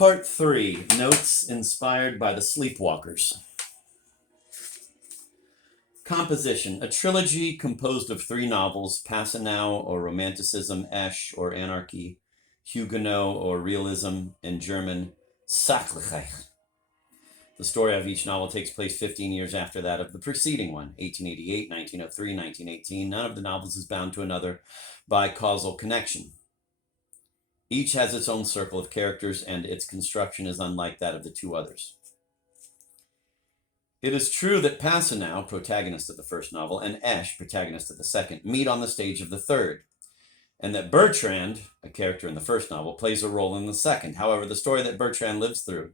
Part 3, Notes Inspired by the Sleepwalkers. Composition, a trilogy composed of 3 novels, Passenau or Romanticism, Esch or Anarchy, Huguenot or Realism, in German, Sachlichkeit. The story of each novel takes place 15 years after that of the preceding one, 1888, 1903, 1918. None of the novels is bound to another by causal connection. Each has its own circle of characters, and its construction is unlike that of the 2 others. It is true that Passenau, protagonist of the first novel, and Esch, protagonist of the second, meet on the stage of the third, and that Bertrand, a character in the first novel, plays a role in the second. However, the story that Bertrand lives through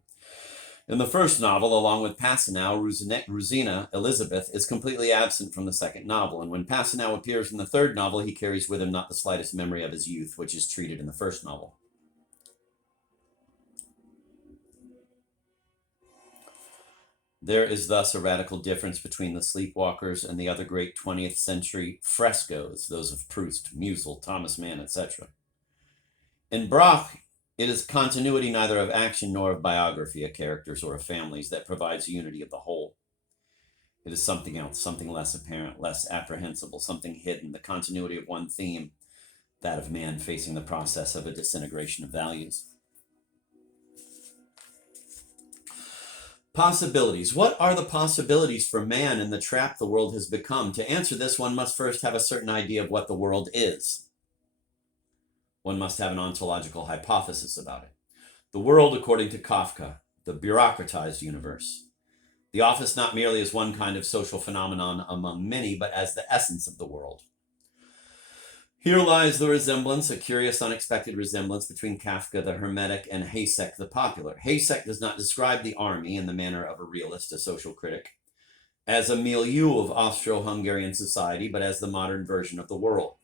in the first novel, along with Passenau, Rosina, Elizabeth, is completely absent from the second novel, and when Passenau appears in the third novel, he carries with him not the slightest memory of his youth, which is treated in the first novel. There is thus a radical difference between the Sleepwalkers and the other great 20th century frescoes, those of Proust, Musil, Thomas Mann, etc. In Braque, it is continuity neither of action nor of biography of characters or of families that provides unity of the whole. It is something else, something less apparent, less apprehensible, something hidden, the continuity of one theme, that of man facing the process of a disintegration of values. Possibilities. What are the possibilities for man in the trap the world has become? To answer this, one must first have a certain idea of what the world is. One must have an ontological hypothesis about it. The world, according to Kafka, the bureaucratized universe. The office not merely as one kind of social phenomenon among many, but as the essence of the world. Here lies the resemblance, a curious, unexpected resemblance between Kafka the Hermetic and Hayek the popular. Hayek does not describe the army in the manner of a realist, a social critic, as a milieu of Austro-Hungarian society, but as the modern version of the world.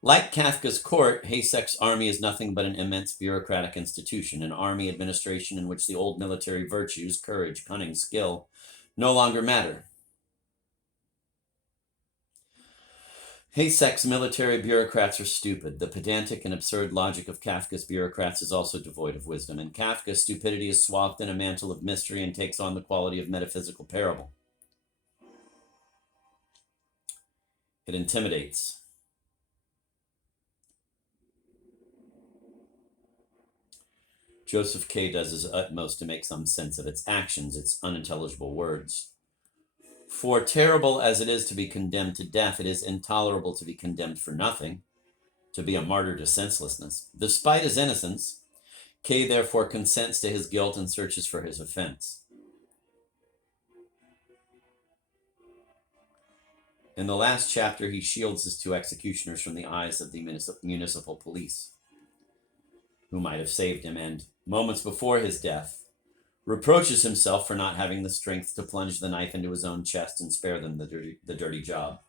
Like Kafka's court, Hayek's army is nothing but an immense bureaucratic institution, an army administration in which the old military virtues, courage, cunning, skill, no longer matter. Hayek's military bureaucrats are stupid. The pedantic and absurd logic of Kafka's bureaucrats is also devoid of wisdom, and Kafka's stupidity is swathed in a mantle of mystery and takes on the quality of metaphysical parable. It intimidates. Joseph K. does his utmost to make some sense of its actions, its unintelligible words. For terrible as it is to be condemned to death, it is intolerable to be condemned for nothing, to be a martyr to senselessness. Despite his innocence, K therefore consents to his guilt and searches for his offense. In the last chapter, he shields his 2 executioners from the eyes of the municipal police, who might have saved him, and moments before his death, reproaches himself for not having the strength to plunge the knife into his own chest and spare them the dirty job.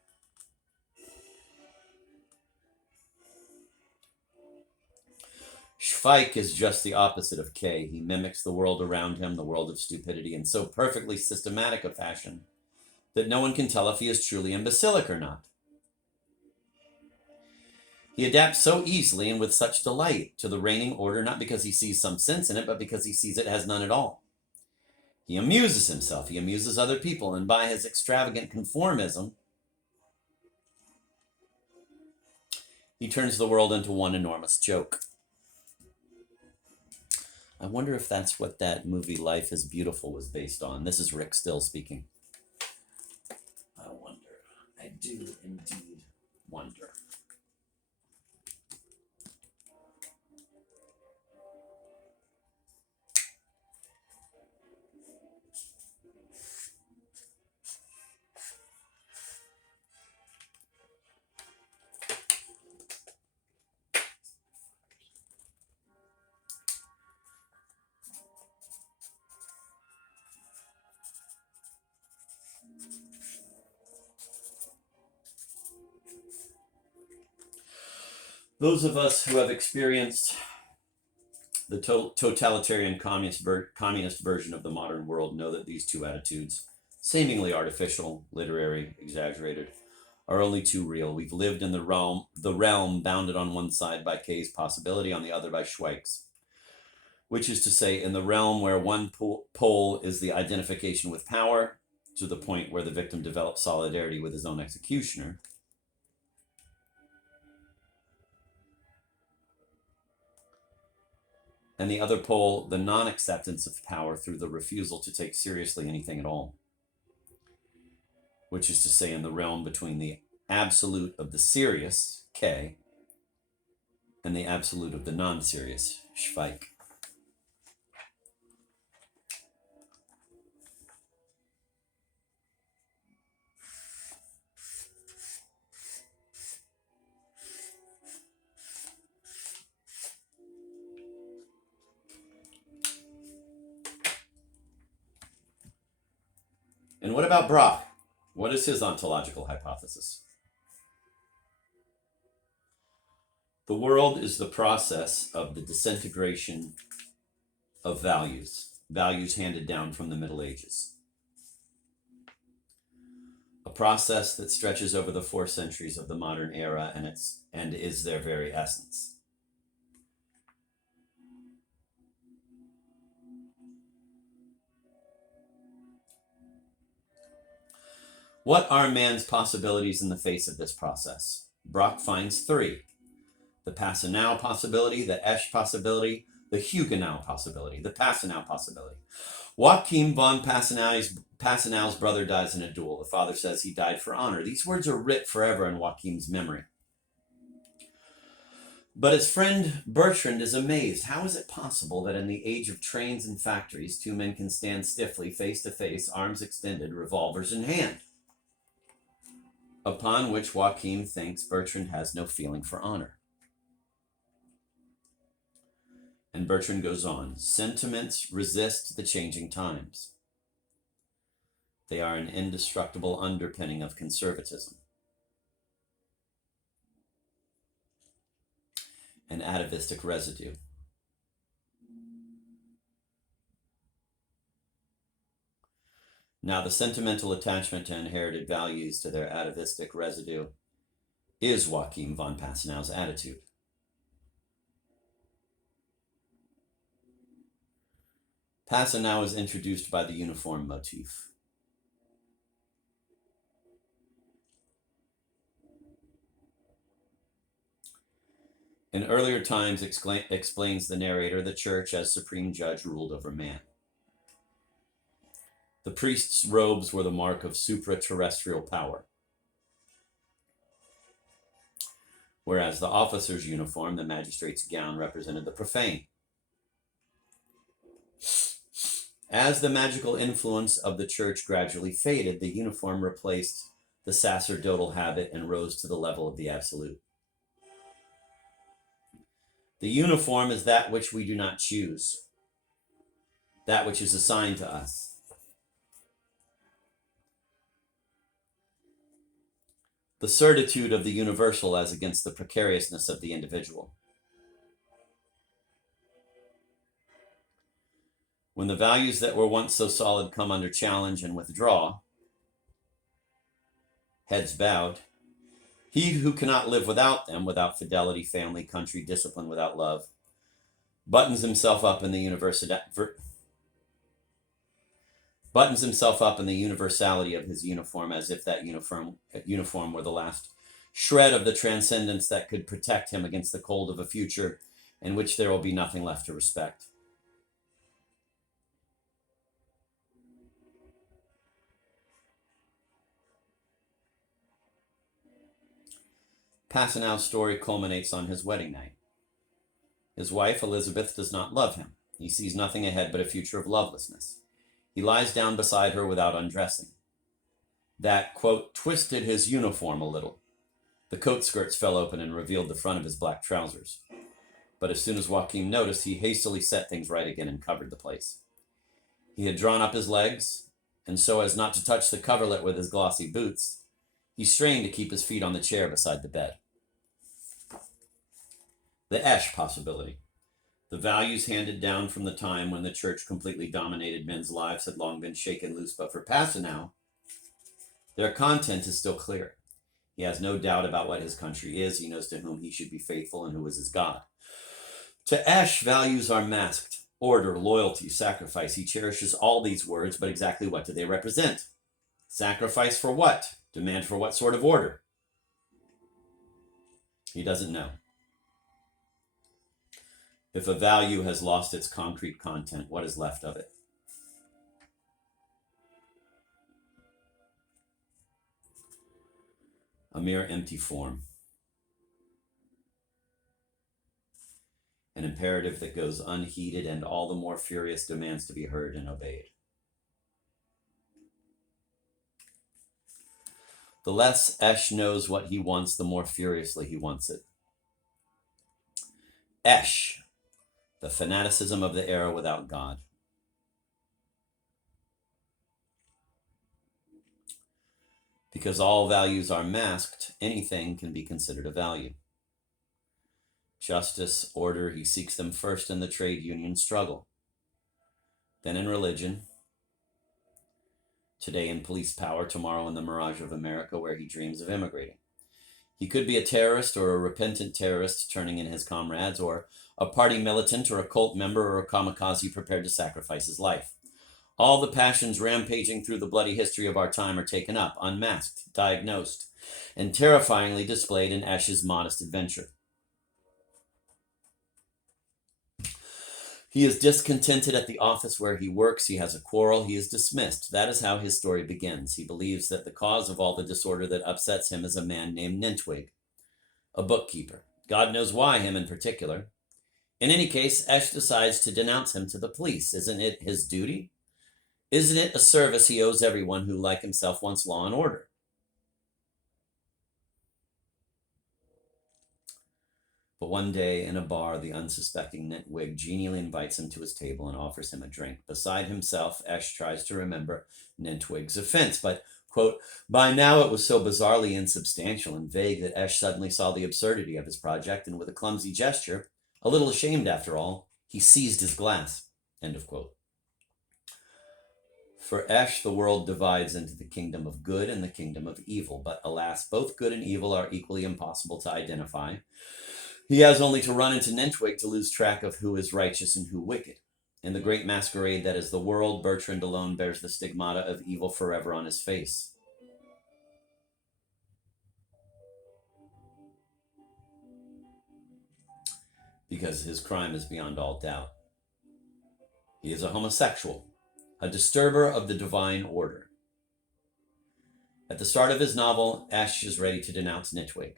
Schweik is just the opposite of K. He mimics the world around him, the world of stupidity, in so perfectly systematic a fashion that no one can tell if he is truly imbecilic or not. He adapts so easily and with such delight to the reigning order, not because he sees some sense in it, but because he sees it has none at all. He amuses himself, he amuses other people, and by his extravagant conformism, he turns the world into one enormous joke. I wonder if that's what that movie Life is Beautiful was based on. This is Rick Still speaking. I wonder. I do indeed wonder. Those of us who have experienced the totalitarian communist version of the modern world know that these 2 attitudes, seemingly artificial, literary, exaggerated, are only too real. We've lived in the realm bounded on one side by K's possibility, on the other by Schweik's. which is to say, in the realm where one pole is the identification with power, to the point where the victim develops solidarity with his own executioner, and the other pole, the non-acceptance of power through the refusal to take seriously anything at all, which is to say, in the realm between the absolute of the serious, K, and the absolute of the non-serious, Schweik. And what about Brock? What is his ontological hypothesis? The world is the process of the disintegration of values handed down from the Middle Ages. A process that stretches over the 4 centuries of the modern era and is their very essence. What are man's possibilities in the face of this process? Brock finds 3. The Passanau possibility, the Esch possibility, the Huguenot possibility, the Passanau possibility. Joachim von Passanau's brother dies in a duel. The father says he died for honor. These words are writ forever in Joachim's memory. But his friend Bertrand is amazed. How is it possible that in the age of trains and factories, 2 men can stand stiffly, face to face, arms extended, revolvers in hand? Upon which Joachim thinks Bertrand has no feeling for honor. And Bertrand goes on, sentiments resist the changing times. They are an indestructible underpinning of conservatism. An atavistic residue. Now, the sentimental attachment to inherited values, to their atavistic residue, is Joachim von Passanau's attitude. Passanau is introduced by the uniform motif. In earlier times, explains the narrator, the church as supreme judge ruled over man. The priest's robes were the mark of supra-terrestrial power, whereas the officer's uniform, the magistrate's gown, represented the profane. As the magical influence of the church gradually faded, the uniform replaced the sacerdotal habit and rose to the level of the absolute. The uniform is that which we do not choose, that which is assigned to us. The certitude of the universal as against the precariousness of the individual. When the values that were once so solid come under challenge and withdraw, heads bowed, he who cannot live without them, without fidelity, family, country, discipline, without love, buttons himself up in the universality of his uniform, as if that uniform were the last shred of the transcendence that could protect him against the cold of a future in which there will be nothing left to respect. Passanau's story culminates on his wedding night. His wife, Elizabeth, does not love him. He sees nothing ahead but a future of lovelessness. He lies down beside her without undressing. That, quote, twisted his uniform a little. The coat skirts fell open and revealed the front of his black trousers. But as soon as Joachim noticed, he hastily set things right again and covered the place. He had drawn up his legs, and so as not to touch the coverlet with his glossy boots, he strained to keep his feet on the chair beside the bed. The Esch possibility. The values handed down from the time when the church completely dominated men's lives had long been shaken loose, but for Passanau, their content is still clear. He has no doubt about what his country is. He knows to whom he should be faithful and who is his God. To Esch, values are masked. order, loyalty, sacrifice. He cherishes all these words, but exactly what do they represent? Sacrifice for what? Demand for what sort of order? He doesn't know. If a value has lost its concrete content, what is left of it? A mere empty form. An imperative that goes unheeded and all the more furious demands to be heard and obeyed. The less Esh knows what he wants, the more furiously he wants it. Esh, the fanaticism of the era without God. Because all values are masked, anything can be considered a value. Justice, order, he seeks them first in the trade union struggle, then in religion, today in police power, tomorrow in the mirage of America where he dreams of immigrating. He could be a terrorist or a repentant terrorist turning in his comrades, or a party militant or a cult member or a kamikaze prepared to sacrifice his life. All the passions rampaging through the bloody history of our time are taken up, unmasked, diagnosed, and terrifyingly displayed in Esh's modest adventure. He is discontented at the office where he works. He has a quarrel. He is dismissed. That is how his story begins. He believes that the cause of all the disorder that upsets him is a man named Nintwig, a bookkeeper. God knows why him in particular. In any case, Esh decides to denounce him to the police. Isn't it his duty? Isn't it a service he owes everyone who, like himself, wants law and order? But one day in a bar, the unsuspecting Nitwig genially invites him to his table and offers him a drink. Beside himself, Esh tries to remember Nitwig's offense, but, quote, by now it was so bizarrely insubstantial and vague that Esh suddenly saw the absurdity of his project, and with a clumsy gesture, a little ashamed after all, he seized his glass, end of quote. For Esh, the world divides into the kingdom of good and the kingdom of evil, but alas, both good and evil are equally impossible to identify. He has only to run into Nintwig to lose track of who is righteous and who wicked. In the great masquerade that is the world, Bertrand alone bears the stigmata of evil forever on his face. Because his crime is beyond all doubt. He is a homosexual, a disturber of the divine order. At the start of his novel, Esh is ready to denounce Nitwig.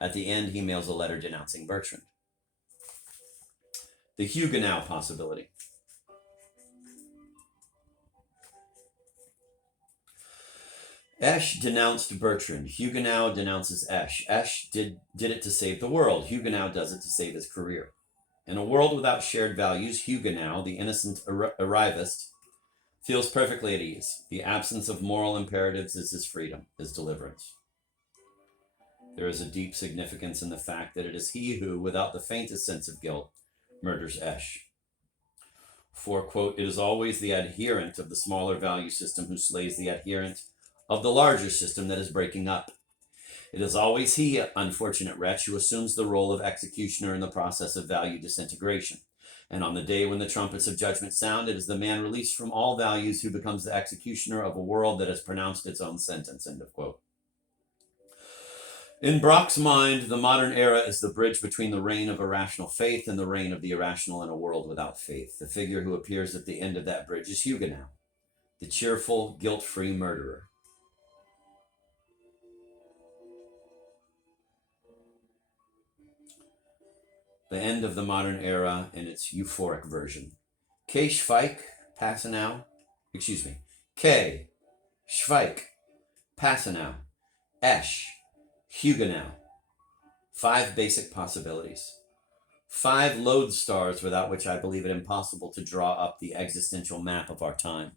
At the end, he mails a letter denouncing Bertrand. The Huguenot possibility. Esh denounced Bertrand. Huguenot denounces Esh. Esh did it to save the world. Huguenot does it to save his career. In a world without shared values, Huguenot, the innocent arrivist, feels perfectly at ease. The absence of moral imperatives is his freedom, his deliverance. There is a deep significance in the fact that it is he who, without the faintest sense of guilt, murders Esh. For, quote, it is always the adherent of the smaller value system who slays the adherent of the larger system that is breaking up. It is always he, unfortunate wretch, who assumes the role of executioner in the process of value disintegration. And on the day when the trumpets of judgment sound, it is the man released from all values who becomes the executioner of a world that has pronounced its own sentence, end of quote. In Brock's mind, the modern era is the bridge between the reign of irrational faith and the reign of the irrational in a world without faith. The figure who appears at the end of that bridge is Huguenot, the cheerful, guilt-free murderer. The end of the modern era in its euphoric version. K. Schweik, Passanow, K. Schweik, Passanow, Esh, Huguenot. 5 basic possibilities. 5 lodestars without which I believe it impossible to draw up the existential map of our time.